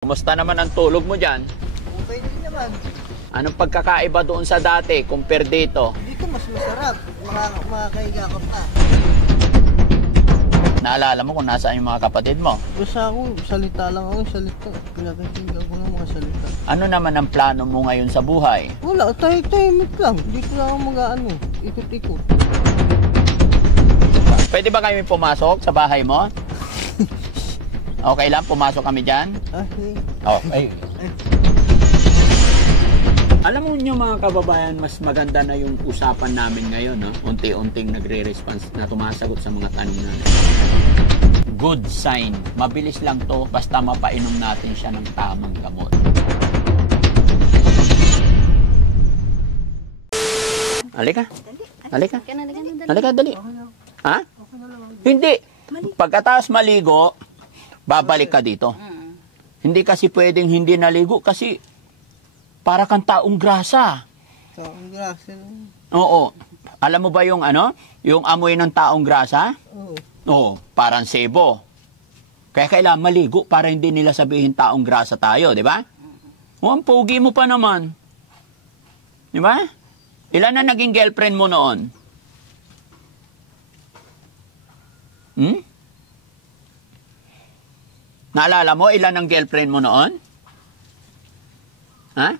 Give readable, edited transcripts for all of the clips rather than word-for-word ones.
Kumusta naman ang tulog mo dyan? Okay din naman. Anong pagkakaiba doon sa dati compare dito? Dito mas masarap. Makakahiga ka pa. Naalala mo kung nasaan yung mga kapatid mo? Basta ako, salita lang ako, salita. Pinakikinggan ko ng mga salita. Ano naman ang plano mo ngayon sa buhay? Wala, tahimik lang. Dito lang ako mag-ano, ikot-ikot. Pwede ba kami pumasok sa bahay mo? Okay lang, pumasok kami dyan? Okay. Okay. Alam mo nyo mga kababayan, mas maganda na yung usapan namin ngayon, no? Unti-unting nagre-response na tumasagot sa mga tanong namin. Good sign. Mabilis lang to, basta mapainom natin siya ng tamang gamot. Halika. Halika. Halika, dali. Ha? Hindi. Pagkatapos maligo, babalik ka dito. Hindi kasi pwedeng hindi naligo kasi para kang taong grasa. Taong grasa. Oo. Alam mo ba yung ano? Yung amoy ng taong grasa? Oo. Oo. Parang sebo. Kaya kailangan maligo para hindi nila sabihin taong grasa tayo, di ba? O, ang pogi mo pa naman. Di ba? Ilan na naging girlfriend mo noon? Naalala mo ilan ang girlfriend mo noon? Ha?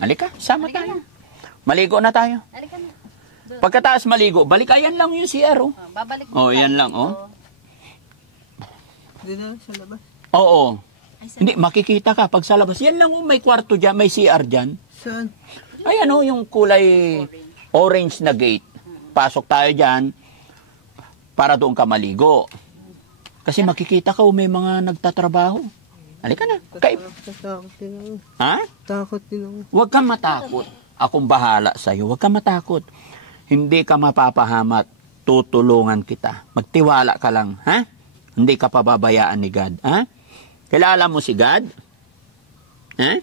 Halika, sama tayo. Maligo na tayo. Halika na. Pagkatapos maligo, balik ayan lang yung CR, oh. Babalik Oh, yan lang, oh. Hindi na sa labas. Oo. Hindi, makikita ka pag sa labas. Yan lang, oh, may kwarto dyan, may CR dyan. Saan? Ayan, oh, yung kulay orange na gate. Pasok tayo dyan para doon ka maligo. Kasi makikita ka, oh, may mga nagtatrabaho. Halika na. Takot din ako. Ha? Takot din ako. Huwag kang matakot. Akong bahala sa'yo. Huwag kang matakot. Hindi ka mapapahamak. Tutulungan kita. Magtiwala ka lang, ha? Hindi ka pababayaan ni God, ha? Kilala mo si God? Ha?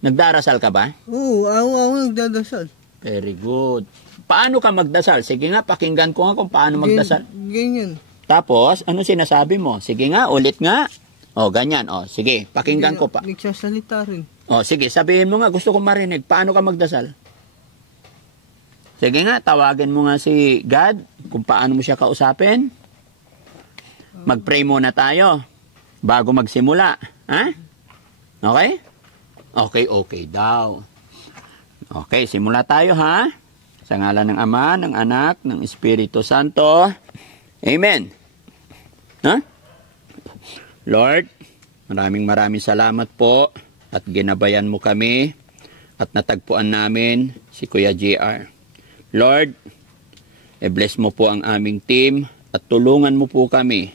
Nagdarasal ka ba? Oo, ako nagdadasal. Very good. Paano ka magdasal? Sige nga, pakinggan ko nga kung paano magdasal. Ganyan. Tapos, ano sinasabi mo? Sige nga, ulit nga. O, ganyan. O, sige, pakinggan ko pa. Nagsasalita rin. O, sige, sabihin mo nga, gusto kong marinig. Paano ka magdasal? Sige nga, tawagin mo nga si God kung paano mo siya kausapin. Mag-pray muna tayo bago magsimula. Ha? Okay? Okay daw. Okay, simula tayo, ha? Sa ngalan ng Ama, ng Anak, ng Espiritu Santo. Amen. Ha? Lord, maraming salamat po at ginabayan mo kami at natagpuan namin si Kuya JR. Lord, i-bless mo po ang aming team at tulungan mo po kami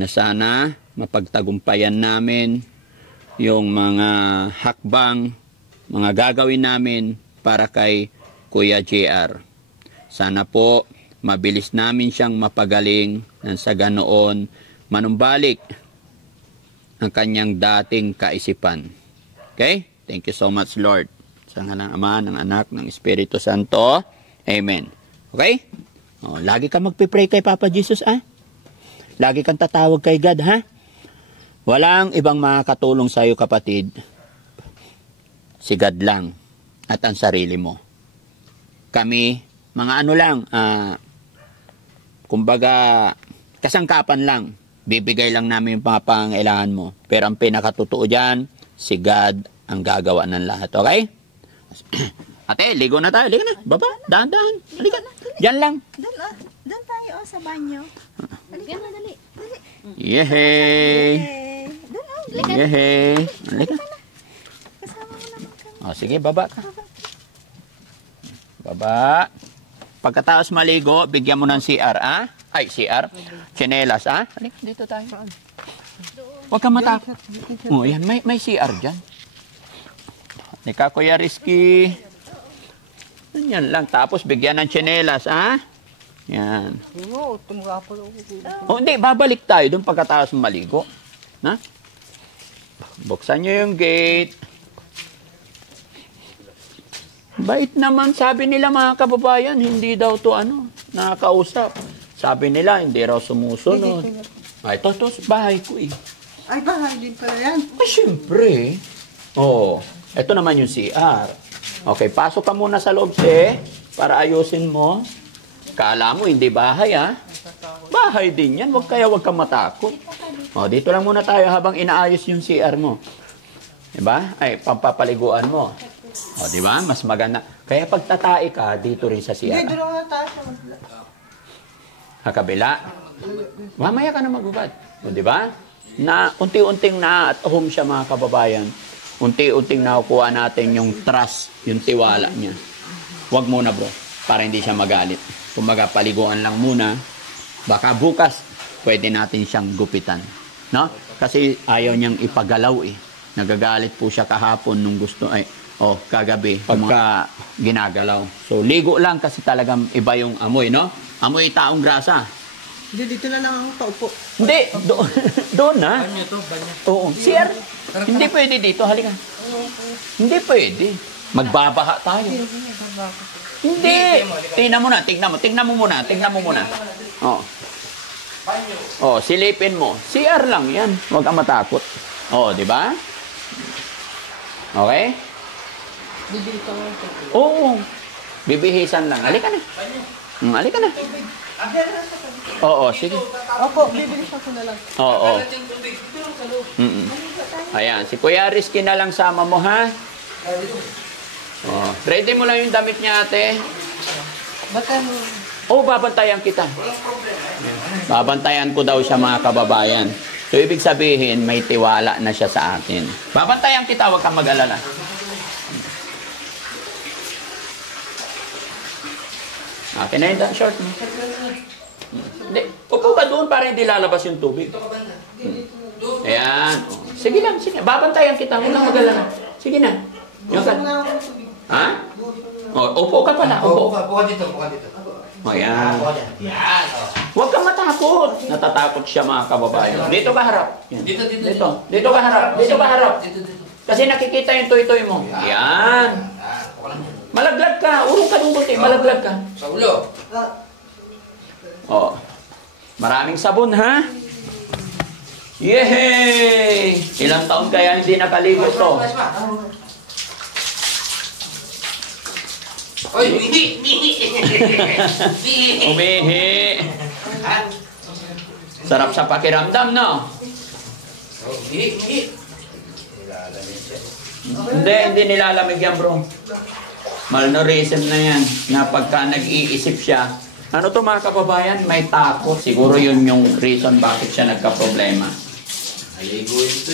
na sana mapagtagumpayan namin yung mga hakbang, mga gagawin namin para kay Kuya JR. Sana po mabilis namin siyang mapagaling nang sa ganoon manumbalik ang kanyang dating kaisipan. Okay? Thank you so much, Lord. Sa ngalan ng Ama, ng Anak, ng Espiritu Santo. Amen. Okay? O, lagi ka magpipray kay Papa Jesus, ah? Lagi kang tatawag kay God, ha? Walang ibang makakatulong sa iyo, kapatid. Si God lang at ang sarili mo. Kami, mga ano lang, kumbaga, kasangkapan lang. Bibigay lang namin yung mga pangailangan mo. Pero ang pinakatotoo dyan, si God ang gagawa ng lahat. Okay? Ate, ligo na tayo. Ligo na. Baba, dahan-dahan. Halika na. Diyan lang. Doon tayo, sa banyo. Halika na, dali. Yehey! Doon, halika. Yehey! Halika. Kasama mo naman kami. O, sige, baba ka. Baba. Pagkatapos maligo, bigyan mo ng CR, ah? Ay, CR. Tsinelas, ah? Halika, dito tayo. Huwag kang matakot. O, yan, may CR dyan. Halika, Kuya Rizky. Yan lang. Tapos, bigyan ng tsinelas, ah? Yan. Oo, tumulapal ako. O, hindi, babalik tayo doon pagkatapos maligo. Na? Buksan nyo yung gate. Bait naman, sabi nila mga kababayan, hindi daw to nakakausap. Sabi nila, hindi raw sumusunod. Ay, ito, bahay ko eh. Ay, bahay din pala yan. Ay, syempre. Oo. Ito naman yung CR. Okay, pasok ka muna sa loob, para ayusin mo. Kala mo, hindi bahay, ha? Bahay din yan. Huwag kang matakot. O, dito lang muna tayo habang inaayos yung CR mo. Diba? Ay, pampapaliguan mo. O, diba? Mas maganda. Kaya pag tatai ka, dito rin sa CR. Hindi, doon ako taas naman. Sa kabila. Mamaya ka na magbubad. O, diba? Na unti-unting na at home siya, mga kababayan. Unti-unting nakukuha natin yung trust, yung tiwala niya. Huwag muna, bro, para hindi siya magalit. Kumbaga, paliguan lang muna. Baka bukas, pwede natin siyang gupitan. No? Kasi ayaw niyang ipagalaw eh. Nagagalit po siya kahapon nung gusto, kagabi, pagka ginagalaw. So, ligo lang kasi talagang iba yung amoy, no? Amoy taong grasa. Hindi, dito na lang ako paupo. Hindi, doon na. Banyo to, banyo. Oo, CR. Hindi pwede dito, halika. Hindi pwede. Magbabaha tayo. Hindi. Tingnan mo muna. Oo. Oh, silipin mo. CR lang yan. Huwag kang matakot. Oh, di ba? Okay? Bibili ka nga ito. Oo. Bibihisan lang. Halika na. Halika na. Oo, sige. Opo, bibili siya ko na lang. Oo. Ayan, si Kuya Rizky na lang sama mo, ha? Oh, ready mo lang yung damit niya, ate. Babantayan kita. Babantayan ko daw siya, mga kababayan. So, ibig sabihin, may tiwala na siya sa atin. Babantayan kita, huwag kang mag-alala. Akin na yung short mo. Hindi, upo ka doon para hindi lalabas yung tubig. Ayan. Sige lang, sige. Babantayan kita, huwag kang mag-alala. Sige na. Yung ka. Ha? Upo ka pala, upo. Upo ka dito. Ayan. Huwag kang matakot. Natatakot siya, mga kababayan. Dito ka harap. Yan. Dito ka harap. Kasi nakikita yung toy-toy mo. Yan. Malaglag ka. Urong ka nung buti. Malaglag ka. Sa ulo. Maraming sabon, ha? Yehey! Ilang taon kaya hindi nakaligo to? Oy, mihi! Umihi. Sarap sa pakiramdam, no? Mihi! Hindi nilalamig yan, bro. Malnourism na yan. Na pagka nag-iisip siya, ano to, mga kababayan? May takot. Siguro yun yung reason bakit siya nagka-problema. Aligo ito.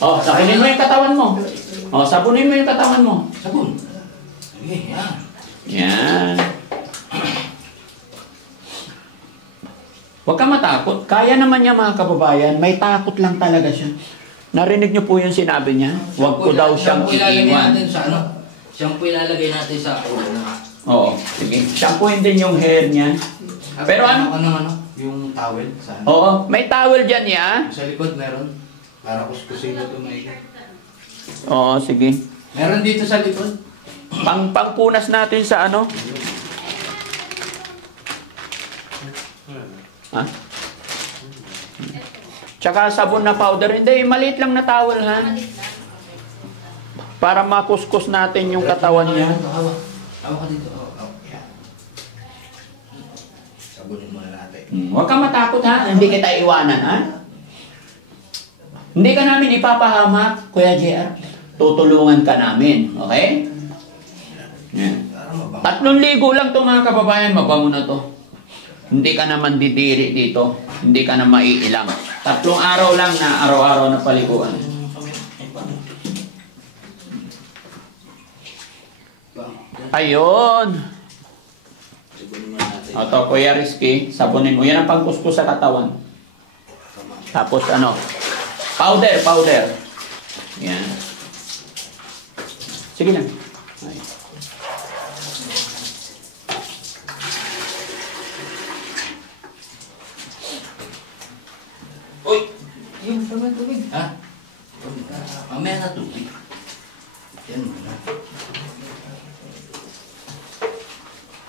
Sabunin mo yung katawan mo. Sabunin mo yung katawan mo. Sabon. Sige, yan. Yan. Huwag ka matakot. Kaya naman niya, mga kababayan. May takot lang talaga siya. Narinig niyo po yung sinabi niya? Huwag ko daw siyang iiwan. Shampoo ilalagay natin sa ulo. Oo, sige. Shampooin din yung hair niya. Pero ano? Yung towel. Saan? Oo, may towel dyan ya. Sa likod meron. Para kuskusin na ito may... Oo, sige. Meron dito sa likod. Pangpunas natin sa ano? Ha? Tsaka sabon na powder. Hindi, maliit lang na towel, ha? Para makuskus natin yung katawan niya. Hawak ka dito. Yan. Sabunin muna natin. Huwag kang matakot, ha? Hindi kita iwanan, ha? Hindi ka namin ipapahamak, Kuya JR. Tutulungan ka namin, okay? Yan. 3 ligo lang to, mga kababayan. Mabango na to. Hindi ka naman didiri dito. Hindi ka na maiilang. 3 araw lang na araw-araw na paliguan. Ayun. Ito, Kuya Rizky, sabunin mo. Yan ang pangkuskus sa katawan. Tapos ano? Powder. Yan. Sige lang. Ay. Uy! Yung tubig. Ha? Mamaya na tubig. Yan muna.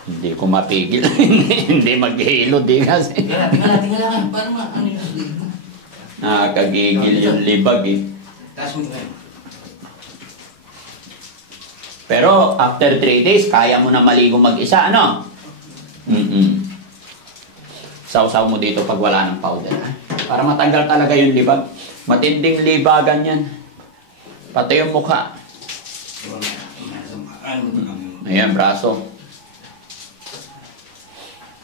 Hindi ko mapigil. Hindi maghilo din kasi. Tingnan lang. Paano ano yung tubig mo? Nakakagigil yung libag eh. Taas mo ngayon. Pero after 3 days, kaya mo na maligo mag-isa, ano? Sausaw mo dito pag wala ng powder. Ha? Para matanggal talaga yung libag. Matinding libagan yan. Pati yung mukha. Ayan, braso.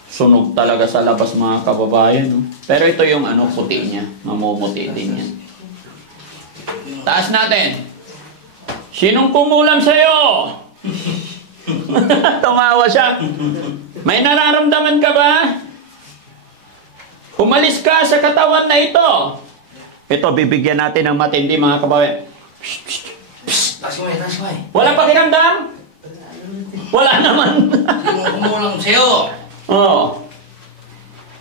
Sunog talaga sa labas mga kababayan. No? Pero ito yung ano, puti niya. Mamumuti din yan. Taas natin. Sinong kumulam sa'yo? Tumawa siya. May nararamdaman ka ba? Humalis ka sa katawan na ito. Ito, bibigyan natin ng matindi mga kababayan. Taas mo taas mo Wala pakiramdam? Wala naman. Sinong kumulang sa'yo? Oo.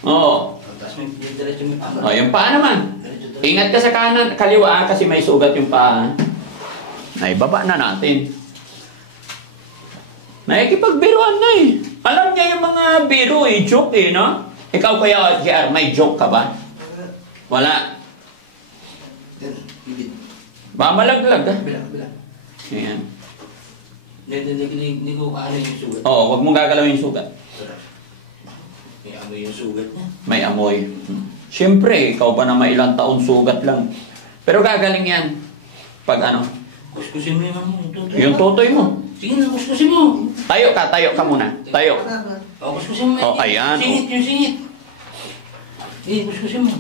Oo. Taas mo diretso mo. Oh, yung paa naman. Ingat ka sa kanan, kaliwa kasi may sugat yung paa. Ay, baba na natin. Nakikipagbiruan na eh. Alam niya yung mga biro eh, joke eh, no? Ikaw kaya, JR, may joke ka ba? Wala. Ba malaglag ah. Bila. Ayan. Hindi ko kaano yung sugat. Oo, wag mong gagalawin yung sugat. May amoy yung sugat niya. May amoy. Siyempre, ikaw pa na may ilang taon sugat lang. Pero gagaling yan. Pag ano? Kuskusin mo yung ano, yung tutoy. Yung tutoy mo. Sige na, kuskusin mo. Tayo ka muna. Tayo. O, kuskusin mo. Oh, ayan. Singit, yung singit. Eh, kuskusin mo.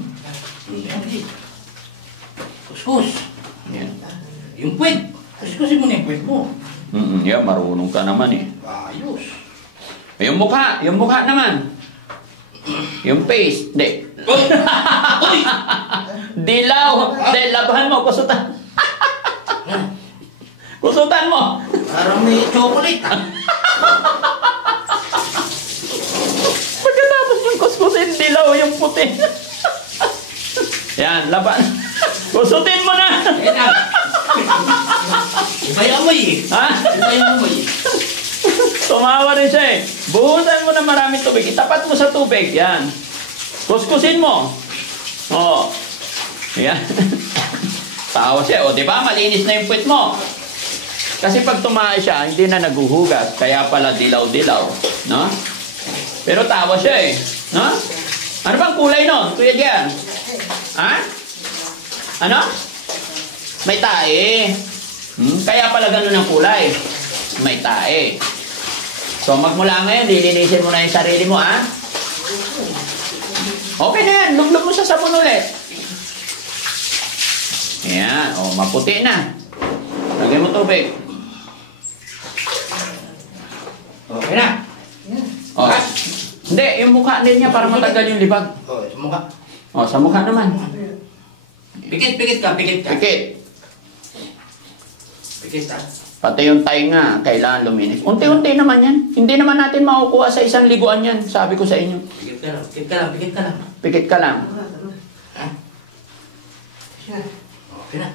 Kuskus. Yan. Yung puwet. Kuskusin mo na yung puwet mo. Yan, marunong ka naman eh. Ayos. Yung mukha naman. Yung face, di. Uy! Dilaw. Di, labahan mo, kusutan. Kusutan mo. Parang may chocolate. Pagkatapos yung kuskusin, dilaw yung puti. Yan, laban. Kusutin mo na. Iba yung amoy eh. Ha? Iba yung amoy eh. Tumawa rin siya eh. Buhusan mo ng maraming tubig. Itapat mo sa tubig. Yan. Kuskusin mo. Oo. Yan. Tawa siya. O, di ba? Malinis na yung puwet mo. Kasi pag tumae siya, hindi na naguhugas. Kaya pala dilaw-dilaw. No? Pero tawa siya eh. No? Ano bang kulay nun? Kuya Dian? Ha? Ano? May tae. Kaya pala ganun ang kulay. May tae. So magmula ngayon, lilinisin mo na yung sarili mo, ha? Okay na yan. Luglog mo sa sabon ulit. Ayan. O, maputi na. Lagyan mo tubig. Okay na. O. Hindi, yung mukha din niya para matagal yung libag. O, sa mukha. O, sa mukha naman. Pikit ka. Pikit. Pikit ka. Pati yung tainga, kailangan luminis. Unti-unti naman yan. Hindi naman natin makukuha sa isang liguan yan. Sabi ko sa inyo. Pikit ka lang. Pikit ka lang. Ha? Okay na.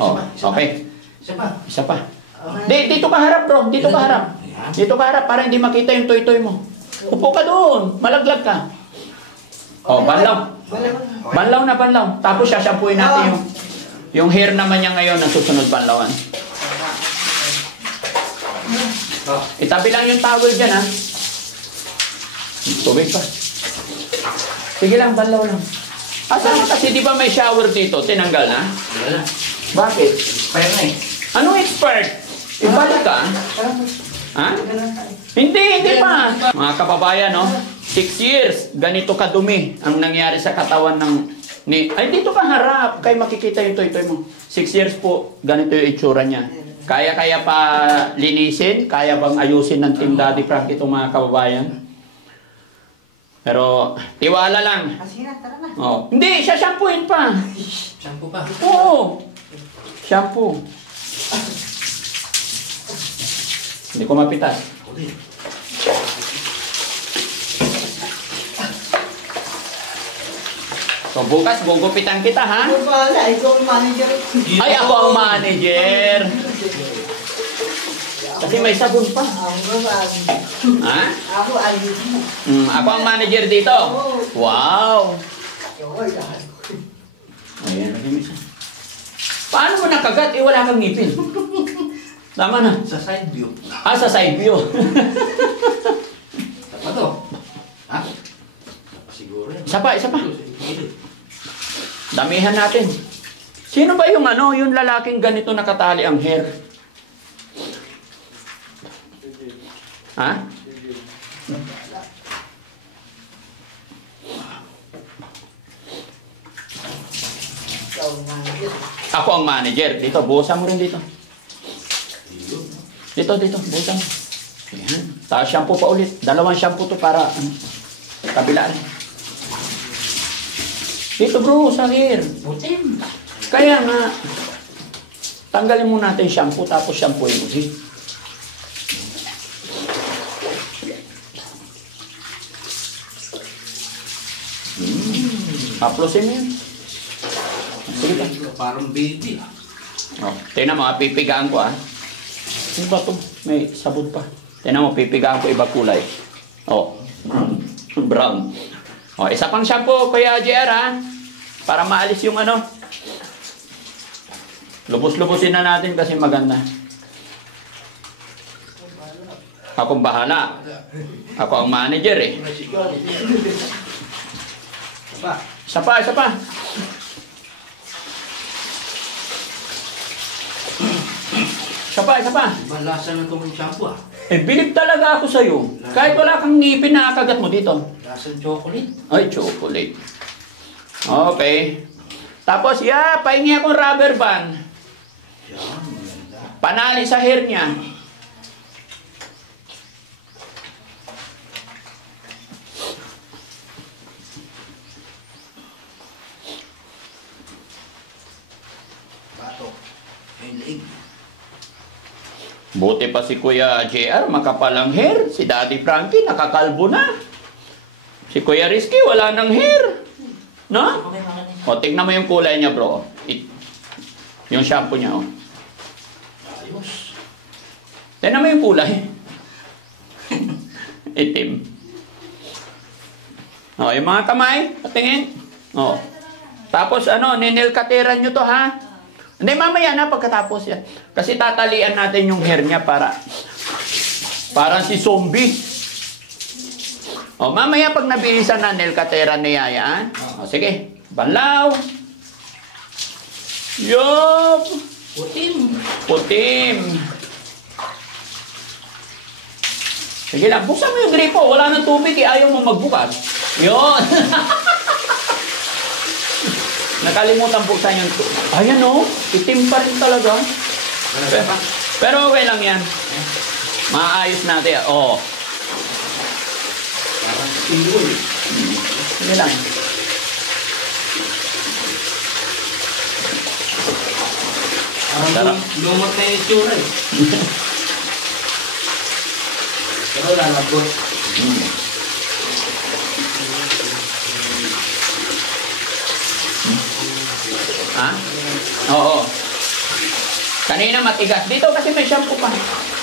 O, okay. Isa pa. Isa pa. Dito ka harap, bro. Dito ka harap. Dito ka harap para hindi makita yung toy-toy mo. Upo ka doon. Malaglag ka. O, banlaw. Banlaw. Tapos sasampuin natin yung hair naman niya ngayon na susunod banlawan. Itabi lang yung towel dyan, ha? Tubig pa. Sige lang, banlaw lang. Asa na kasi di ba may shower dito? Tinanggal na? Wala. Bakit? Paya na eh. Anong expert? Ibalik ka? Ha? Hindi pa. Mga kababayan, no? 6 years, ganito kadumi ang nangyari sa katawan ng... Ay, dito ka harap. Kaya makikita yung toy-toy mo. 6 years po, ganito yung itsura niya. Kaya pa linisin? Kaya bang ayusin ng Team Daddy Frank itong mga kababayan? Pero, tiwala lang. Oh. Hindi, siya shampooin pa. Shampoo pa. Oo. Shampoo. Hindi ko mapitas. So bukas, gugupitan kita, ha? Ikaw ang manager. Ay, ako ang manager. Kasi may sabon pa. Ha? Ako ang Ako ang manager dito. Wow. Ayan, lagyan mo isa. Paano mo nakagat? Eh, wala kang ngipin. Tama na. Sa side view. Sa side view. Tama to. Ha? Siguro yan. Isa pa. Damihan natin. Sino ba yung yung lalaking ganito nakatali ang hair? Ha? Ako ang manager. Dito, buhusan mo rin dito. Dito, buhusan mo. Ayan. Tapos shampoo pa ulit. 2 shampoo to para kabilaan. Dito bro, sa hair. Putin. Kaya nga, tanggalin mo natin shampoo tapos shampooin mo din. Haplosin mo yun. Sige pa. Parang baby. Tingnan mo, pipigaan ko Ano ba ito? May sabon pa. Tingnan mo, pipigaan ko iba kulay. Brown. Isa pang shampoo, Kuya JR para maalis yung Lubos-lubosin na natin kasi maganda. Akong bahala. Ako ang manager Isa pa. Isa pa. Ibang lasa na itong shampoo Bilib talaga ako sa'yo. Kahit wala kang ngipin na kagat mo dito. Lasang chocolate. Ay, chocolate. Okay. Tapos, pahingi akong rubber band. Yan, maganda. Panali sa hair niya. Bato. Yung leeg. Buti pa si Kuya JR, makapalang hair. Si Daddy Frankie, nakakalbo na. Si Kuya Rizky, wala nang hair. No? Tignan mo yung kulay niya, bro. Yung shampoo niya, Ayos. Tignan mo yung kulay. Itim. Yung mga kamay, patingin. Tapos, ninil katiran nyo to, Hindi, mamaya na pagkatapos yan. Kasi tatalian natin yung hair niya parang si zombie. Mamaya pag nabihisan na nail cutter ni Yaya. Sige, banlaw. Yup. Putim. Sige lang, buksan mo yung gripo. Wala nang tubig, ayaw mo magbukas. Yun. Nakalimutan buksan yung tubig. Ayan itim pa rin talaga. Pero okay lang yan. Maayos natin. Parang single. Sige lang. Parang lumot na yung itsura Pero lalabot. Oo. Kanina matigas. Dito kasi may shampoo pa.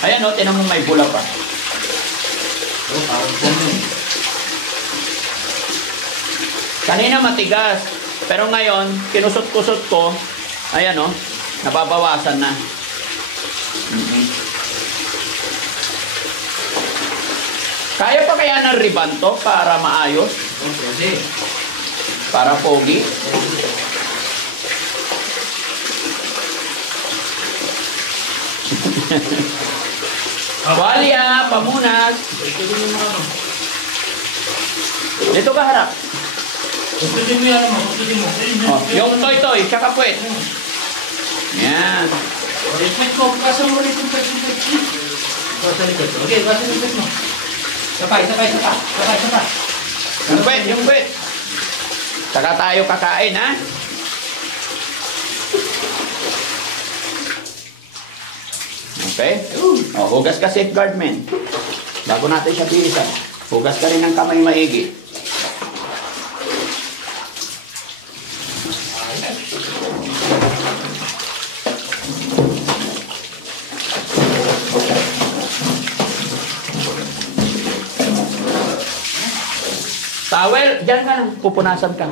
Ayan tinan mo may bula pa. Parang pumin. Kanina matigas. Pero ngayon, kinusot-kusot ko. Ayan nababawasan na. Kaya pa kaya ng ribbon to para maayos? Pwede. Para pogi? Walya, pamunag. Dito ka harap. Gusto mo yan mo. Yung toy-toy, tsaka puwet. Yan. Repeat mo. Kasa mo rin yung pwet. Sa likod. Okay, kasa yung pwet mo. Sapay. Yung puwet. Saka tayo kakain, Okay? Hugas ka safeguard, men. Bago natin siya bilisan. Hugas ka rin ng kamay maigi. Towel, dyan ka lang. Pupunasan ka.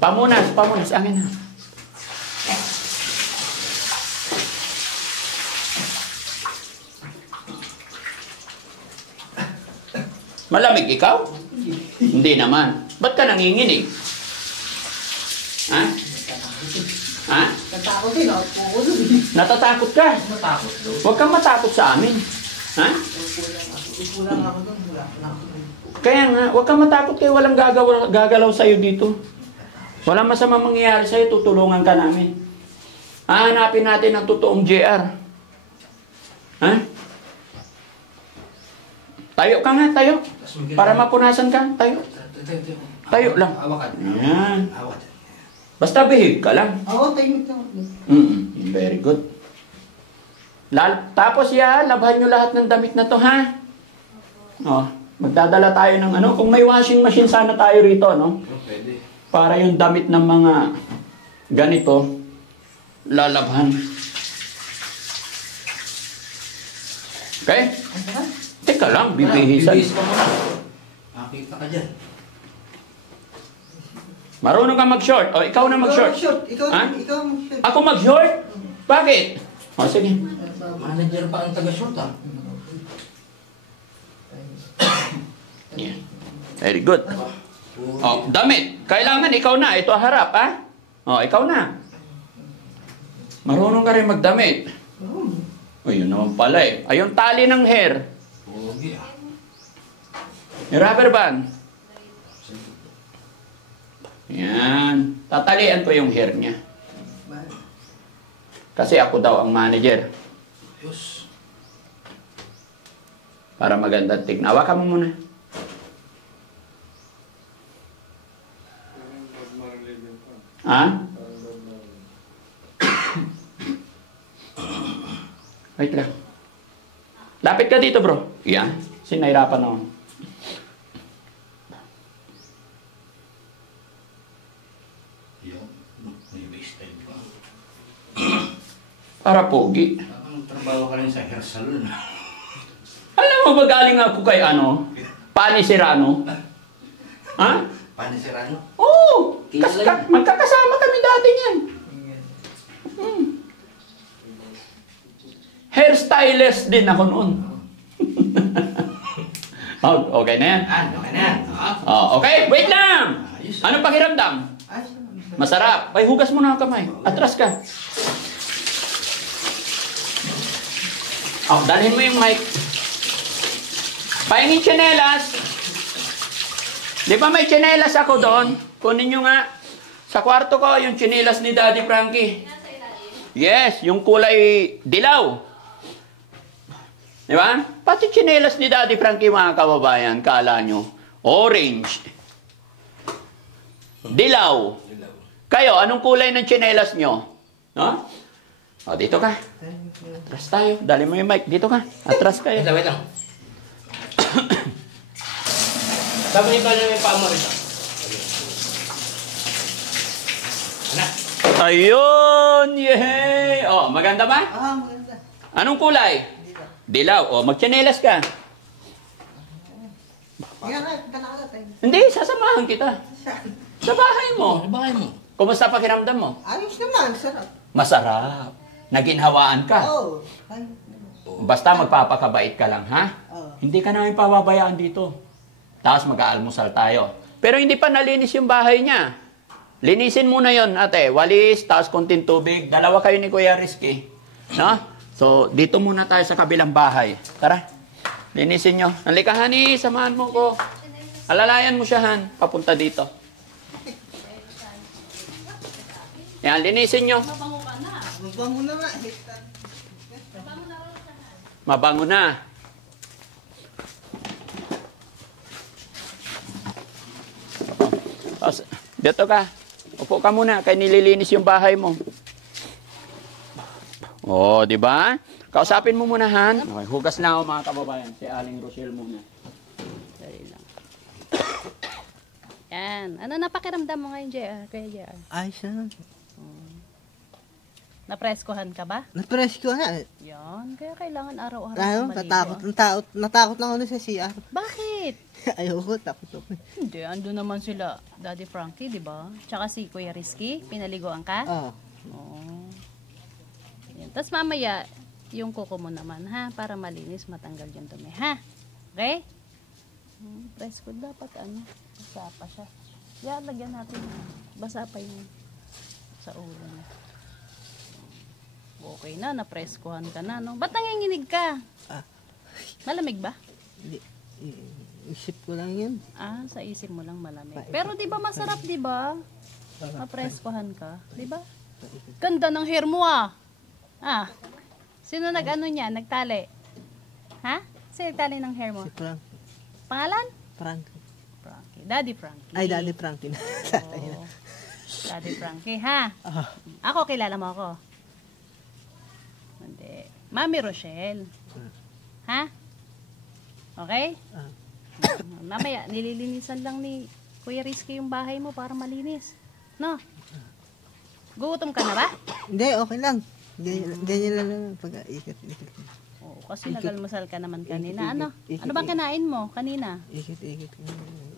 Pamunas. Akin na. Malamig ikaw? Hindi naman. Ba't ka nanginginig? Ha? Ha? Natakot din ako. Natatakot ka? Natakot doon. Huwag kang matakot sa amin. Ha? Kulang ako doon. Wala na ako doon. Kaya nga, huwag kang matakot kayo. Walang gagalaw sa'yo dito. Walang masama mangyayari sa'yo. Tutulungan ka namin. Hahanapin natin ang totoong JR. Ha? Tayo ka nga, tayo. Para mapunasan ka, tayo. Tayo lang. Awakan. Yan. Awakan. Basta behave ka lang. Oo, tahimik lang. Very good. Tapos labhan nyo lahat ng damit na to, ha? Oh, magdadala tayo ng ano. Kung may washing machine sana tayo rito, no? Pwede. Para yung damit ng mga ganito, lalabhan. Okay? Teka lang, bibihisan. Bibihis ka muna. Makita ka dyan. Marunong ka mag-short. O, ikaw na mag-short. Ikaw Ha? mag-short. Ako mag-short? Bakit? O, sige. Manager pa ang taga-short ah. Yeah. Very good. O, damit. Kailangan ikaw na. Ito harap, ha? O, ikaw na. Marunong ka rin magdamit. O, yun naman pala eh. Ay, yung tali ng hair. Pogi ah. Yung rubber band. Yan. Tatalian ko yung hair niya. Kasi ako daw ang manager. Ayos. Para maganda tignan. Hawakan mo muna. Ha? Wait lang. Lapit ka dito, bro. Yan. Sinahirapan ako. Yan. May waistline pa. Para pogi. Parang trabaho ka rin sa hair salon. Alam mo ba galing ako kay Pani Serrano? Ha? Panisirano? Oo! Kilala niya. Magkakasama kami dati niyan. Hairstylist din ako noon. Okay na yan? Okay na yan. Okay, wait lang! Ayos. Anong pakiramdam? Masarap. Ay, hugas mo na ang kamay. Atras ka. Dalhin mo yung mic. Pahingin tsinelas. Di ba may tsinelas ako doon? Kunin nyo nga. Sa kwarto ko, yung tsinelas ni Daddy Frankie. Yes, yung kulay dilaw. Di ba? Pati tsinelas ni Daddy Frankie, mga kababayan, kala nyo, orange. Dilaw. Kayo, anong kulay ng tsinelas nyo? No? O, dito ka. Atras tayo. Dali mo yung mic. Dito ka. Atras kayo. Wait lang. Dapat ikaw na may pamo rito. Anak. Ayun! Yay! O, maganda ba? Maganda. Anong kulay? Dilaw. O, magtsinelas ka. Yan na, kanala tayo. Hindi, sasamahan kita. Sa bahay mo. Ano ba kayo mo? Kumusta pakiramdam mo? Ayos naman, sarap. Masarap. Naginhawaan ka. Oo. Basta magpapakabait ka lang, ha? Oo. Hindi ka namin pababayaan dito. Tapos mag-aalmusal tayo. Pero hindi pa nalinis yung bahay niya. Linisin muna yon, ate. Walis, tapos konting tubig. Dalawa kayo ni Kuya Rizky. No? So, dito muna tayo sa kabilang bahay. Tara. Linisin nyo. Halika, honey. Samahan mo ko. Alalayan mo siya, Han. Papunta dito. Yan, linisin nyo. Mabango na nga. Mabango na. Tapos, dito ka. Upo ka muna, kaya nililinis yung bahay mo. Oh, di ba? Kausapin mo muna, Han. Okay, hugas lang ako, mga kababayan. Si Aling Rochelle muna. Dali lang. Yan. Ano napakiramdam mo ngayon, JR? Kaya JR? Ayos na. Napreskohan ka ba? Na-presko na. Yan, kaya kailangan araw-araw Ano, maligo. natakot lang ako sa CR. Bakit? Ayoko, takot ako. Hindi, ando naman sila, Daddy Frankie, di ba? Tsaka si Kuya Rizky, pinaliguan ka? Oo. Oo. Yan. Tapos mamaya, yung kuko mo naman, ha? Para malinis, matanggal yung dumi, ha? Okay? Presko dapat, basa pa siya. Yan, lagyan natin. Basa pa yung sa ulo niya. Okay na, napreskohan ka na, no? Ba't nanginginig ka? Ah. Malamig ba? Hindi. Isip ko lang yun. Ah, sa isip mo lang malamig. Pero di ba masarap, di ba? Mapreskohan ka, di ba? Ganda ng hair mo, ah. Ah. Sino nag-ano niya? Nagtali? Ha? Sino nagtali ng hair mo? Si Frank. Pangalan? Frankie. Frankie. Daddy Frankie. Ay, Daddy Frankie na. Oo. Daddy Frankie, ha? Ako, kilala mo ako? Hindi. Mami Rochelle. Ha? Okay? Mamaya, nililinisan lang ni Kuya Rizky yung bahay mo para malinis. No? Gutom ka na ba? Hindi, okay lang. Ganyan lang pag-ikot-ikot. Oo, kasi nagalmusal ka naman kanina. Ano? Ano bang kinain mo kanina? Ikot-ikot.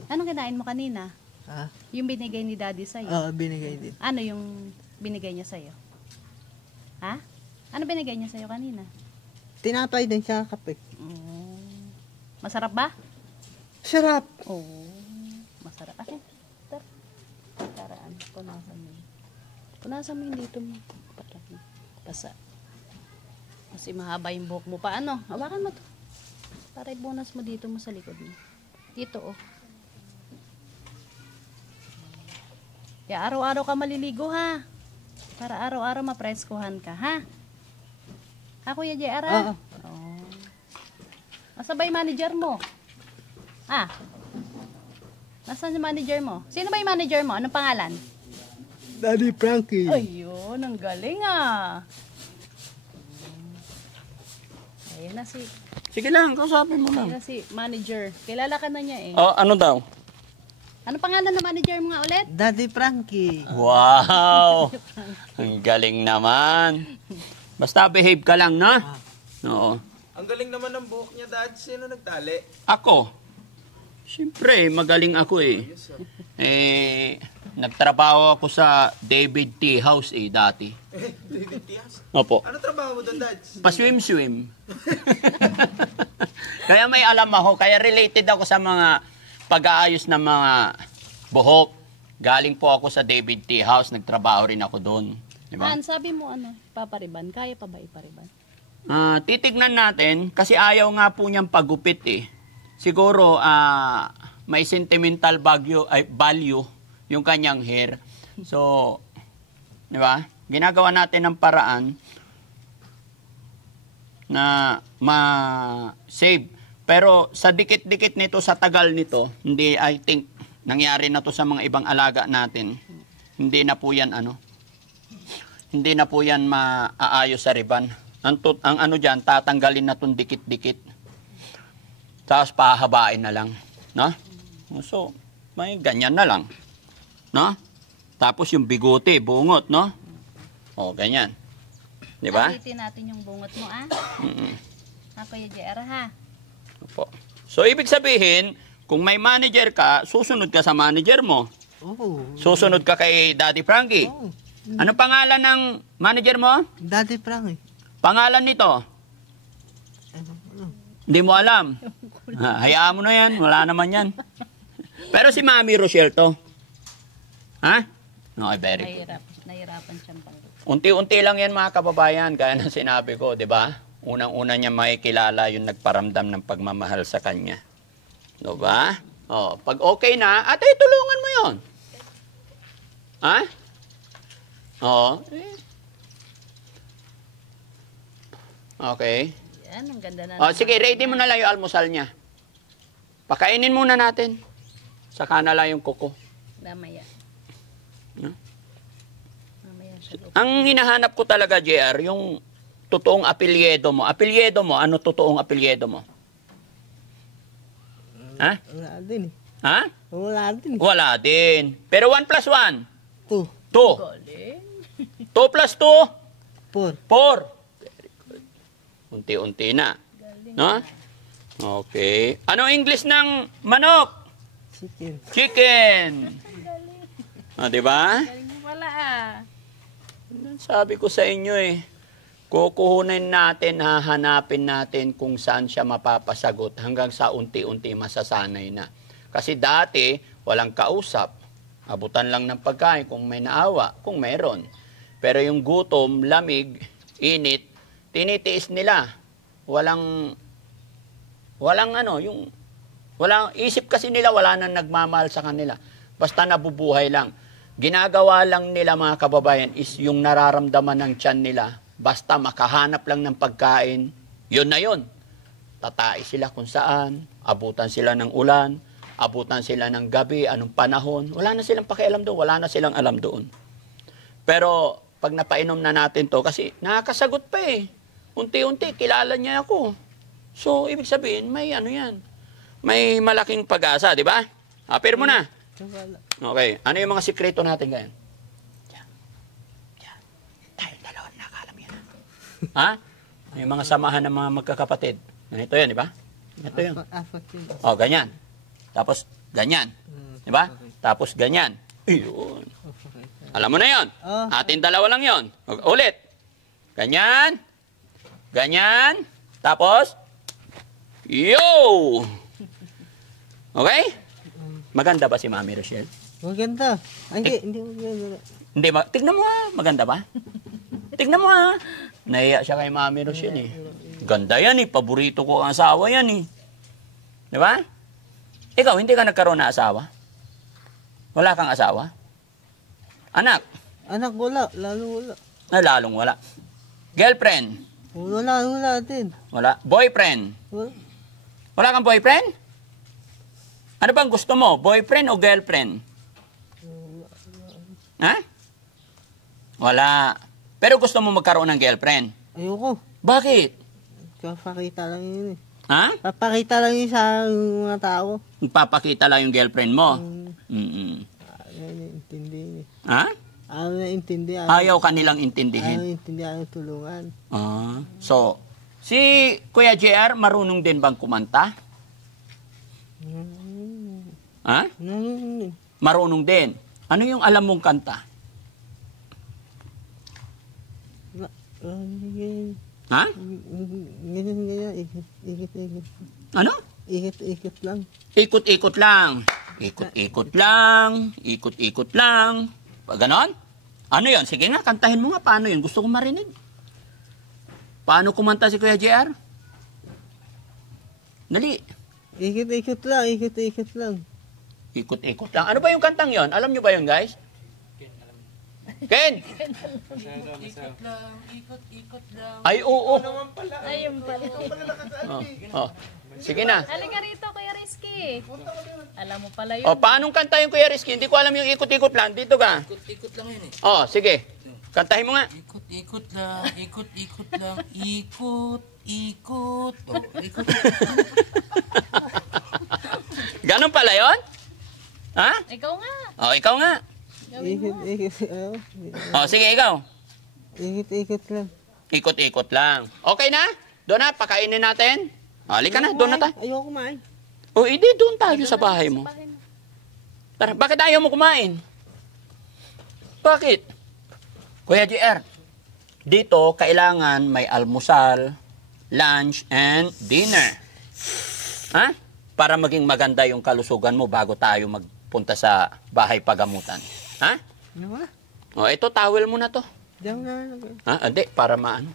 Anong kinain mo kanina? Ha? Yung binigay ni Daddy sa'yo. Oo, binigay din. Ano yung binigay niya sa'yo? Ha? Ano binigay niya sa'yo kanina? Tinapay din siya kape. Masarap ba? Sarap. Oo. Masarap. Akin. Taraan. Punasan mo. Punasan mo yung dito mo. Basa. Kasi mahaba yung buhok mo pa. Ano? Hawakan mo to. Para ibunas mo dito mo sa likod mo. Dito, oh. Kaya araw-araw ka maliligo, ha? Para araw-araw mapreskohan ka, ha? Ha, Kuya JR? Oo. Oh. Nasaan ba yung manager mo? Ah? Nasaan yung manager mo? Sino ba yung manager mo? Anong pangalan? Daddy Frankie. Ayun, ang galing ah. Ayun na si, Sige lang, kausapin mo ayun lang. na si manager. Kilala ka na niya eh. Oh, ano daw? Ano pangalan ng manager mo nga ulit? Daddy Frankie. Wow! Ang galing naman. Basta behave ka lang, no? Oo. Ang galing naman ng buhok niya, Dad. Sino nagtali? Ako. Siyempre, magaling ako eh. Nagtrabaho ako sa David T. House dati. David Tias. Opo. Ano trabaho mo doon, Dad? Pa-swim-swim. Kaya may alam ako, kaya related ako sa mga pag-aayos ng mga buhok. Galing po ako sa David T. House, nagtrabaho rin ako doon. Diba? Sabi mo ano, papariban. Kaya pa ba ipariban? Titignan natin, kasi ayaw nga po niyang pagupit eh. Siguro, may sentimental value yung kanyang hair. So, di ba? Ginagawa natin ng paraan na ma-save. Pero sa dikit-dikit nito, sa tagal nito, hindi, I think, nangyari na to sa mga ibang alaga natin. Hindi na po yan, hindi na po yan maaayos sa riban. Ang ano dyan, tatanggalin na itong dikit-dikit. Tapos pahabain na lang. No? So, may ganyan na lang. No? Tapos yung bigote, bungot, no? O, ganyan. Di ba? Alitin natin yung bungot mo, ah. Ako yung JR, ha? Opo. So, ibig sabihin, kung may manager ka, susunod ka sa manager mo. Oo. Susunod ka kay Daddy Frankie. Oo. Ano pangalan ng manager mo? Daddy Frankie. Pangalan nito? Hindi mo alam. Hayaan mo na yan. Wala naman yan. Pero si Mami Rochelle to. Ha? Okay, very good. Nahirapan siyang pangit. Unti-unti lang yan mga kababayan. Kaya na sinabi ko, di ba? Unang-una niya makikilala yung nagparamdam ng pagmamahal sa kanya. Di ba? Oh, pag okay na, ate, tulungan mo yon. Ha? Oo. Okay. Yan, ang ganda na. Oh, sige, ready mo na lang yung almusal niya. Pakainin muna natin. Saka na lang yung kuko. Mamaya. No? Mamaya siya. Ang hinahanap ko talaga, JR, yung totoong apelyedo mo. Apelyedo mo, ano totoong apelyedo mo? Ha? Wala din eh. Ha? Wala din eh. Wala din. Pero 1 plus 1? 2. 2. Galing. 2 plus 2? 4. 4. Very good. Unti-unti na. No? Okay. Ano English ng manok? Chicken. Chicken. Ah, di ba? Galing mo pala ah. Sabi ko sa inyo kukuhunin natin, hahanapin natin kung saan siya mapapasagot hanggang sa unti-unti masasanay na. Kasi dati, walang kausap. Abutan lang ng pagkain kung may naawa, kung meron. Pero yung gutom, lamig, init, tinitiis nila. Walang isip kasi nila, wala nang nagmamahal sa kanila. Basta nabubuhay lang. Ginagawa lang nila mga kababayan is yung nararamdaman ng tiyan nila. Basta makahanap lang ng pagkain, yun na yun. Tatai sila kung saan, abutan sila ng ulan, abutan sila ng gabi, anong panahon. Wala na silang pakialam doon, wala na silang alam doon. Pero pag napainom na natin to, kasi nakakasagot pa unti-unti, kilala niya ako. So, ibig sabihin, may ano yan. May malaking pag-asa, di ba? Apir mo na. Okay. Ano yung mga sikreto natin ngayon? Tayo dalawa nakakalam yan. Ha? Yung mga samahan ng mga magkakapatid. Ito yan, di ba? Ito yun. Oh, ganyan. Tapos, ganyan. Di ba? Tapos, ganyan. Ayun. Alam mo na yon. Atin dalawa lang yon. Ulit. Ganyan. Ganyan. Tapos, yo! Okay? Maganda ba si Mami Rochelle? Maganda. Ay, hindi maganda. Hindi, tignan mo maganda ba? Tignan mo Nahiya siya kay Mami Rochelle Ganda yan paborito ko ang asawa yan Di ba? Ikaw, hindi ka nagkaroon na asawa? Wala kang asawa? Anak? Anak, wala. Lalo wala. Lalong wala. Girlfriend? Wala din. Wala. Boyfriend? Wala. Wala kang boyfriend? Ano bang gusto mo? Boyfriend o girlfriend? Ha? Wala. Pero gusto mo magkaroon ng girlfriend? Ayoko. Bakit? Papakita lang yun Ha? Papakita lang yun sa mga tao. Magpapakita lang yung girlfriend mo? Ayaw na intindihin Ha? Ayaw na intindihin. Ayaw kanilang Ayaw intindihin. intindihin. Ayaw tulungan. So, si Kuya JR, marunong din bang kumanta? Ha? Marunong din. Ano yung alam mong kanta? Ha? Ganyan. Ikot. Ano? Ikot lang. Ikot-ikot lang. Ikot-ikot lang. Ikot-ikot lang. Pag ganon? Ano yun? Sige nga, kantahin mo nga. Paano yun? Gusto kong marinig. Paano kumanta si Kuya JR? Dali. Ikot lang. Ikot-ikot lang. Ano ba yung kantang yon? Alam nyo ba yun, guys? Ken! Ikot lang. Ay, oo. Ayun pala. Sige na. Halika rito, Kuya Rizky. Alam mo pala yun. Paanong kanta yung Kuya Rizky? Hindi ko alam yung ikot-ikot lang. Dito ka. Ikot-ikot lang yun Sige. Kantahin mo nga. Ikot-ikot lang, ikot-ikot lang, ikot-ikot. Ikot. Ganon pala yon? Ha? Ikaw nga. Ikaw nga. Sige, ikaw. Ikot lang. Ikot-ikot lang. Okay na? Doon na, pakainin natin. Halika na, doon na tayo. Ayoko kumain. Hindi, doon tayo sa bahay mo. Tara, bakit ayaw mo kumain? Bakit? Kuya JR, dito kailangan may almusal, lunch, and dinner. Ha? Para maging maganda yung kalusugan mo bago tayo magpunta sa bahay pagamutan. Ha? Ano ba? Ito, towel mo na to. Diyan na. Ha? Hindi, para maano.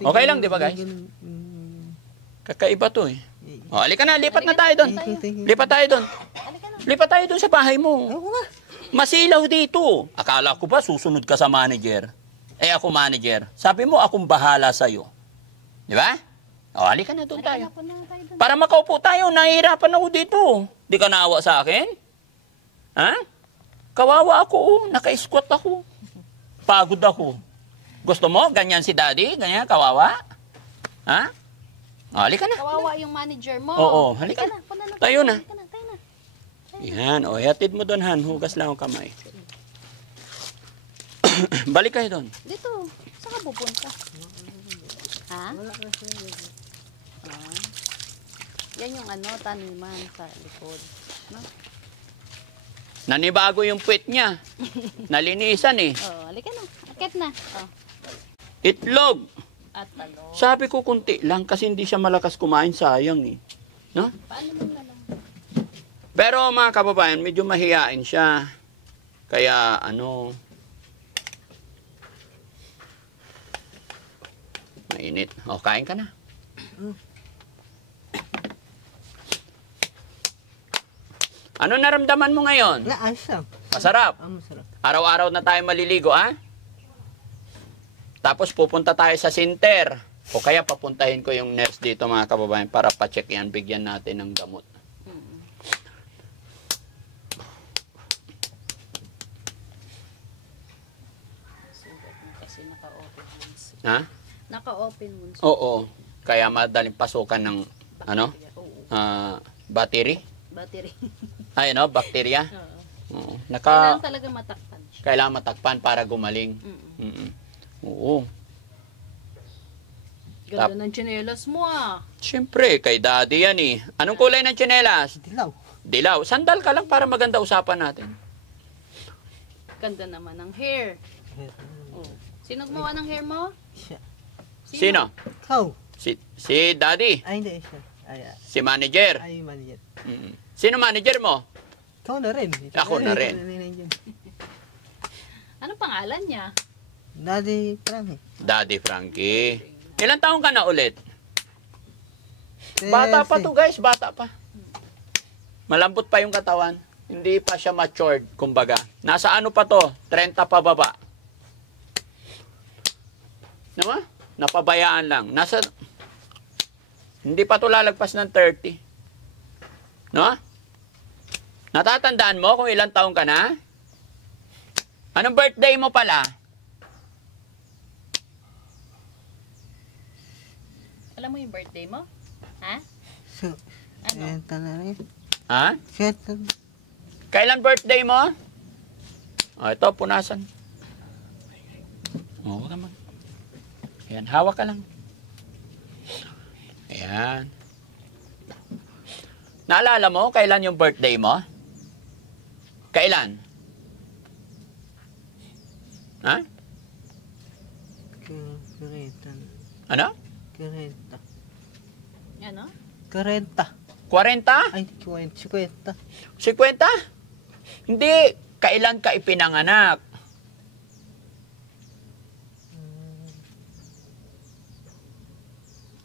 Okay lang, di ba guys? Kakaiba to halika na, lipat na tayo doon. Lipat tayo doon. Lipat tayo doon sa bahay mo. Masilaw dito. Akala ko ba susunod ka sa manager? Ako manager. Sabi mo, akong bahala sa'yo. Di ba? Halika na doon tayo. Para makaupo tayo, nahihirapan ako dito. Di ka naawa sa akin? Ha? Kawawa ako, naka-squat ako. Pagod ako. Gusto mo, ganyan si daddy? Ganyan, kawawa? Ha? Halika na. Kawawa yung manager mo. Oo, halika na. Tayo na. Tayo na. Yan, hatid mo doon, Han. Hugas lang ang kamay. Balik kayo doon. Dito. Saan ka pupunta? Ha? Ah. Yan yung ano, taniman sa likod. No? Nanibago yung puwet niya. Nalinisan eh. Oh, halika na. Akit na. Oh. Itlog. At talong. Sabi ko kunti lang kasi hindi siya malakas kumain, sayang eh. No? Paano mo na lang? Pero mga kababayan, medyo mahiyain siya. Kaya ano, mainit. O, kain ka na. Ano naramdaman mo ngayon? Ayos lang. Masarap. Masarap. Araw-araw na tayo maliligo, ha? Tapos pupunta tayo sa center. O kaya papuntahin ko yung nurse dito, mga kababayan, para pa-check yan, bigyan natin ng gamot. Kasi naka-open wounds. Ha? Naka-open wounds. Oo. Kaya madaling pasukan ng, ano? Oo. Battery? Battery. Ay, ano? Bakterya? Oo. Oo. Kailangan talaga matakpan siya. Kailangan matakpan para gumaling. Mm-mm. Oo. Ganda ng tsinelas mo ah. Siyempre, kay daddy yan eh. Anong kulay ng tsinelas? Dilaw. Dilaw. Sandal ka lang para maganda usapan natin. Ganda naman ng hair. Oh. Sino gumawa ng hair mo? Siya. Sino? Ikaw. Si daddy. Ay, hindi. Siya. Si manager. Ay, manager. Sino manager mo? Ikaw na rin. Ako na rin. Anong pangalan niya? Daddy Frankie. Daddy Frankie. Ilang taon ka na ulit? Bata pa to guys, bata pa. Malambot pa yung katawan. Hindi pa siya matured, kumbaga. Nasa ano pa to? 30 pa baba. Naman? Napabayaan lang. Hindi pa to lalagpas ng 30. No? Natatandaan mo kung ilang taon ka na? Anong birthday mo pala? Alam mo yung birthday mo? Ha? So, Ano? senta na rin. Ha? Senta. Kailan birthday mo? Oh, ito, punasan. Oh, huwag ka mag... Ayan, hawak ka lang. Ayan. Naalala mo, kailan yung birthday mo? Kailan? Ha? Karenta. Ano? Karenta. Ano? Karenta. 40? Ay, 50. 50? Hindi. Kailan ka ipinanganak?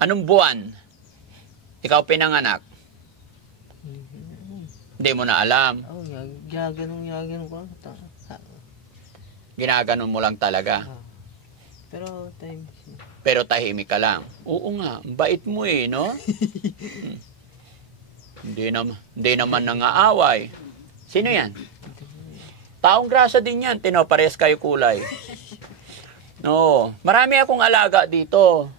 Anong buwan? Ikaw pinanganak? Hindi mo na alam. Oh, gaganon ko. Ginaganon mo lang talaga. Pero, time. Pero tahimik ka lang. Oo nga, ang bait mo eh, no? Hindi naman nangaaway. Sino yan? Taong grasa din yan. Tinopares kayo kulay. No, marami akong alaga dito.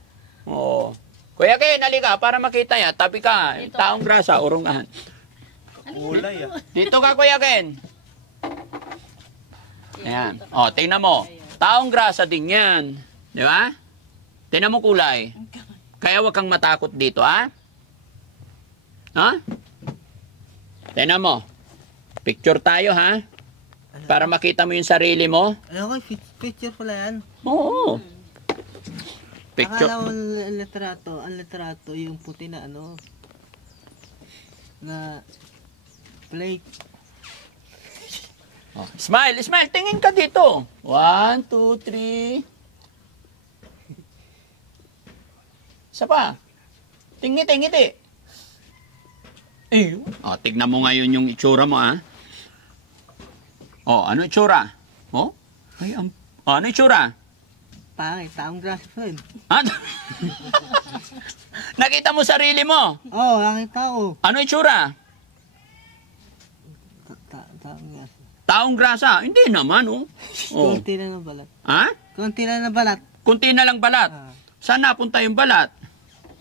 Oo. Kuya Ken, halika para makita niya. Tabi ka. Dito. Taong grasa, urungahan. Kulay ah. Dito ka, Kuya Ken. Ayan. O, tingnan mo. Taong grasa din yan. Di ba? Tingnan mo kulay. Kaya huwag kang matakot dito, ha? Ha? Tingnan mo. Picture tayo, ha? Para makita mo yung sarili mo. Ano ko, picture pala yan. Oo. Picture. Akala mo ang litrato, yung puti na ano, na plate. Oh, smile, smile. Tingin ka dito. 1, 2, 3. Isa pa. Tingiti, ngiti. Eh, oh, tignan mo ngayon yung itsura mo, ah. Oh, ano itsura? Oh? Ay, ano itsura? Pangit, taong glass pa rin. Ah? Nakita mo sarili mo? Oo, nakita ko. Ano itsura? Taong glass. Taong grasa? Hindi naman, oh. Oh. Kunti na ng balat. Ha? Kunti na ng balat. Kunti na lang balat. Saan napunta yung balat?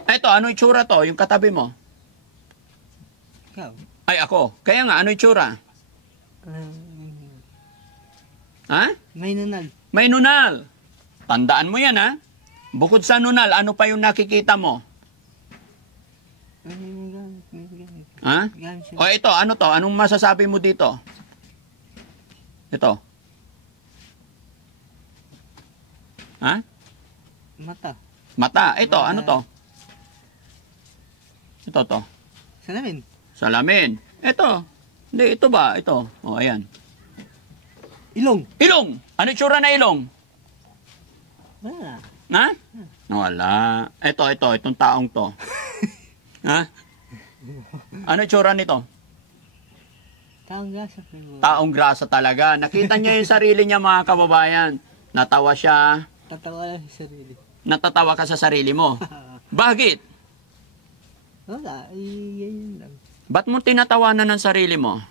Eto, ano itsura to? Yung katabi mo? Ikaw. Ay, ako. Kaya nga, ano itsura? Ha? May nunal. May nunal. Tandaan mo yan, ha? Bukod sa nunal, ano pa yung nakikita mo? Ha? O ito, ano to? Anong masasabi mo dito? Ito. Ha? Mata. Mata. Ito, ano to? Ito to. Salamin. Salamin. Ito. Hindi, ito ba? Ito. O, ayan. Ilong. Ilong. Ano itsura na ilong? Wala. Ha? Wala. Ito, itong taong to. Ha? Ano itsura nito? Taong gasa. Pero Taong grasa talaga. Nakita niya yung sarili niya, mga kababayan. Natawa siya. tatawa lang sa sarili. Natatawa ka sa sarili mo. Bakit? Wala. Ganyan lang. Ba't mo tinatawanan ng sarili mo?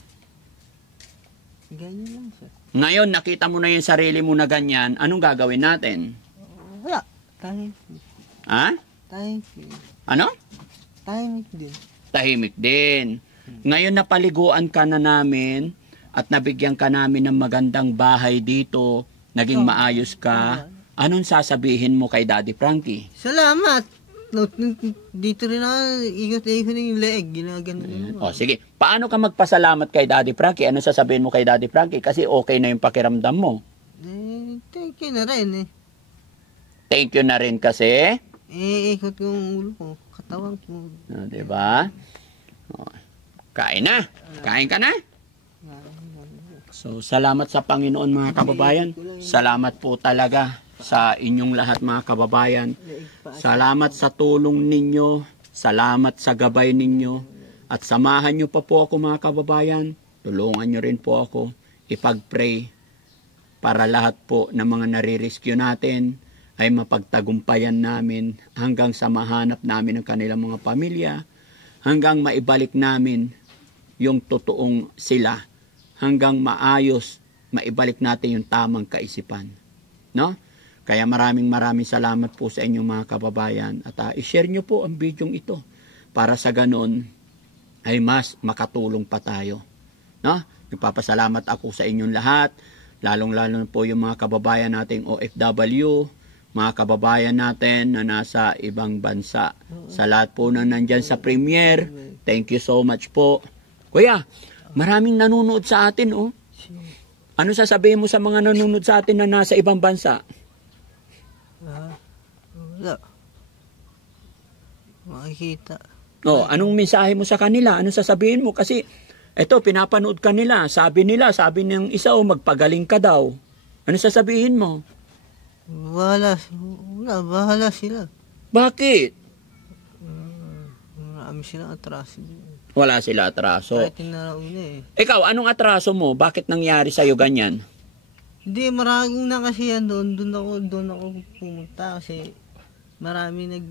Ganyan lang siya. Ngayon, nakita mo na yung sarili mo na ganyan. Anong gagawin natin? Wala. Tahimik. Ha? Tahimik. Ano? Tahimik din. Tahimik din. Ngayon napaliguan ka na namin at nabigyan ka namin ng magandang bahay dito, naging maayos ka. Anong sasabihin mo kay Daddy Frankie? Salamat. No, dito rin ako, ikot-ikot yung leeg. Ginagano. O sige, paano ka magpasalamat kay Daddy Frankie? Anong sasabihin mo kay Daddy Frankie? Kasi okay na yung pakiramdam mo. Thank you na rin eh. Thank you na rin kasi. Ikot yung ulo ko. Katawan ko. Diba? O, kain na. Kain ka na. So, salamat sa Panginoon mga kababayan. Salamat po talaga sa inyong lahat mga kababayan. Salamat sa tulong ninyo. Salamat sa gabay ninyo. At samahan nyo pa po ako mga kababayan. Tulungan nyo rin po ako ipag-pray para lahat po ng mga nare-rescue natin ay mapagtagumpayan namin hanggang sa mahanap namin ang kanilang mga pamilya, hanggang maibalik namin yung totoong sila, hanggang maayos maibalik natin yung tamang kaisipan. No? Kaya maraming salamat po sa inyong mga kababayan at i-share nyo po ang bidyong ito para sa ganon ay mas makatulong pa tayo. No? Nagpapasalamat ako sa inyong lahat, lalong-lalo po yung mga kababayan nating OFW, mga kababayan natin na nasa ibang bansa. Sa lahat po na nandyan sa premiere, thank you so much po. Kuya, maraming nanonood sa atin, oh. Ano sasabihin mo sa mga nanonood sa atin na nasa ibang bansa? Wala. Makikita. Oh, anong mensahe mo sa kanila? Anong sasabihin mo? Kasi, eto, pinapanood ka nila. Sabi ng isa, oh, magpagaling ka daw. Ano sasabihin mo? Wala, bahala sila. Bakit? Marami silang atraso. Wala sila atraso. Kahit tinarauna eh. Ikaw, anong atraso mo? Bakit nangyari sa'yo ganyan? Hindi, maraming na kasi yan doon. Doon ako pumunta kasi maraming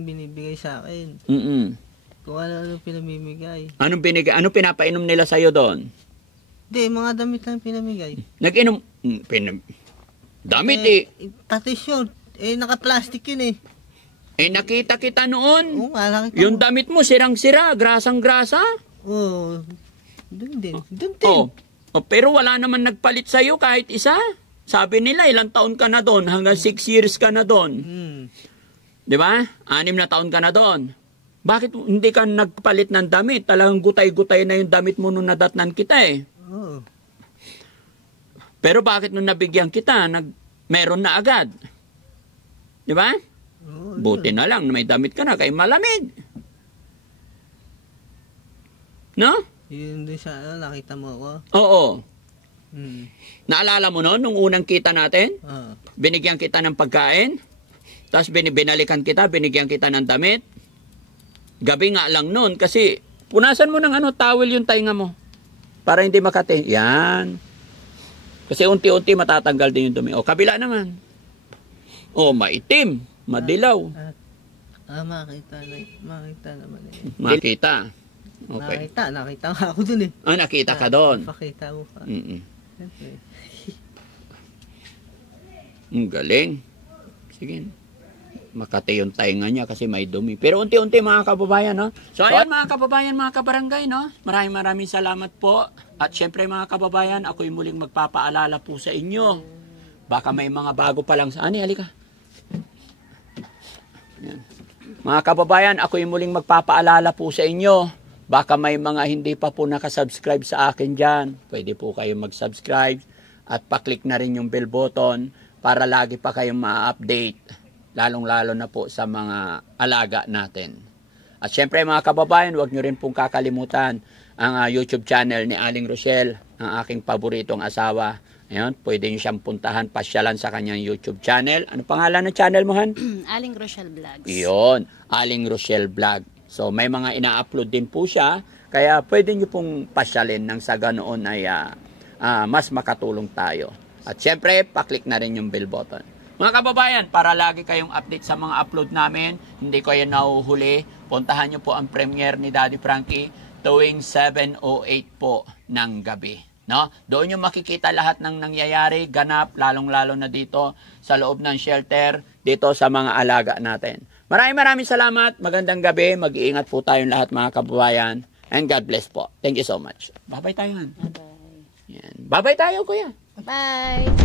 binibigay sa akin. Kung ano pinamimigay. Anong pinapainom nila sa'yo doon? Hindi, mga damit lang pinamigay. Nag-inom? Damit eh. Tatis yun. Naka-plastic yun eh. Nakita kita noon. Oo, nakita Yung mo. damit mo, sirang-sira, grasang-grasa. Oo. Doon din. Oh. Pero wala naman nagpalit sa'yo kahit isa. Sabi nila, ilang taon ka na doon? Hanggang 6 years ka na doon. Di ba? 6 na taon ka na doon. Bakit hindi ka nagpalit ng damit? Talagang gutay-gutay na yung damit mo nung nadatnan kita eh. Oo. Pero bakit nung nabigyan kita, meron na agad? Di ba? Oo. Buti na lang na may damit ka na kay malamig. No? Yun din sa nakita mo ako. Oo. Naalala mo no, nung unang kita natin? Oo. Binigyan kita ng pagkain, tapos binalikan kita, binigyan kita ng damit. Gabi nga lang noon kasi punasan mo ng towel yung tainga mo para hindi makati. Yan. Kasi unti-unti matatanggal din yung dumi. O, kabila naman. O, maitim, madilaw. Makita naman eh. Makita. Okay. Nakita nga ako dun eh. Nakita ka doon. Pakita mo pa. Siyempre. Ang galing. Sige. Makati yung tainga niya kasi may dumi. Pero unti-unti mga kababayan, no? So ayan mga kababayan, mga kabarangay, no? Maraming salamat po. At syempre mga kababayan, ako'y muling magpapaalala po sa inyo. Baka may mga bago pa lang sa... Ani, halika. Ayan. Mga kababayan, ako'y muling magpapaalala po sa inyo. Baka may mga hindi pa po nakasubscribe sa akin dyan. Pwede po kayong mag-subscribe at paklik na rin yung bell button para lagi pa kayong ma-update. Lalong-lalo na po sa mga alaga natin. At syempre mga kababayan, huwag nyo rin pong kakalimutan ang YouTube channel ni Aling Rochelle, ang aking paboritong asawa. Ayun, pwede nyo siyang puntahan, pasyalan sa kanyang YouTube channel. Ano pangalan ng channel mo, Han? Aling Rochelle Vlogs. Iyon, Aling Rochelle Vlog. So may mga ina-upload din po siya, kaya pwede nyo pong pasyalin nang sa ganoon ay mas makatulong tayo. At syempre, paklik na rin yung bell button. Mga kababayan, para lagi kayong update sa mga upload namin, hindi ko yan nahuhuli, puntahan nyo po ang premiere ni Daddy Frankie tuwing 7:08 po ng gabi. No? Doon nyo makikita lahat ng nangyayari, ganap, lalong-lalo na dito sa loob ng shelter, dito sa mga alaga natin. Maraming salamat, magandang gabi, mag-iingat po tayong lahat mga kababayan, and God bless po. Thank you so much. Bye-bye tayo, Han. Bye-bye. Yan. Bye-bye tayo, kuya. Bye!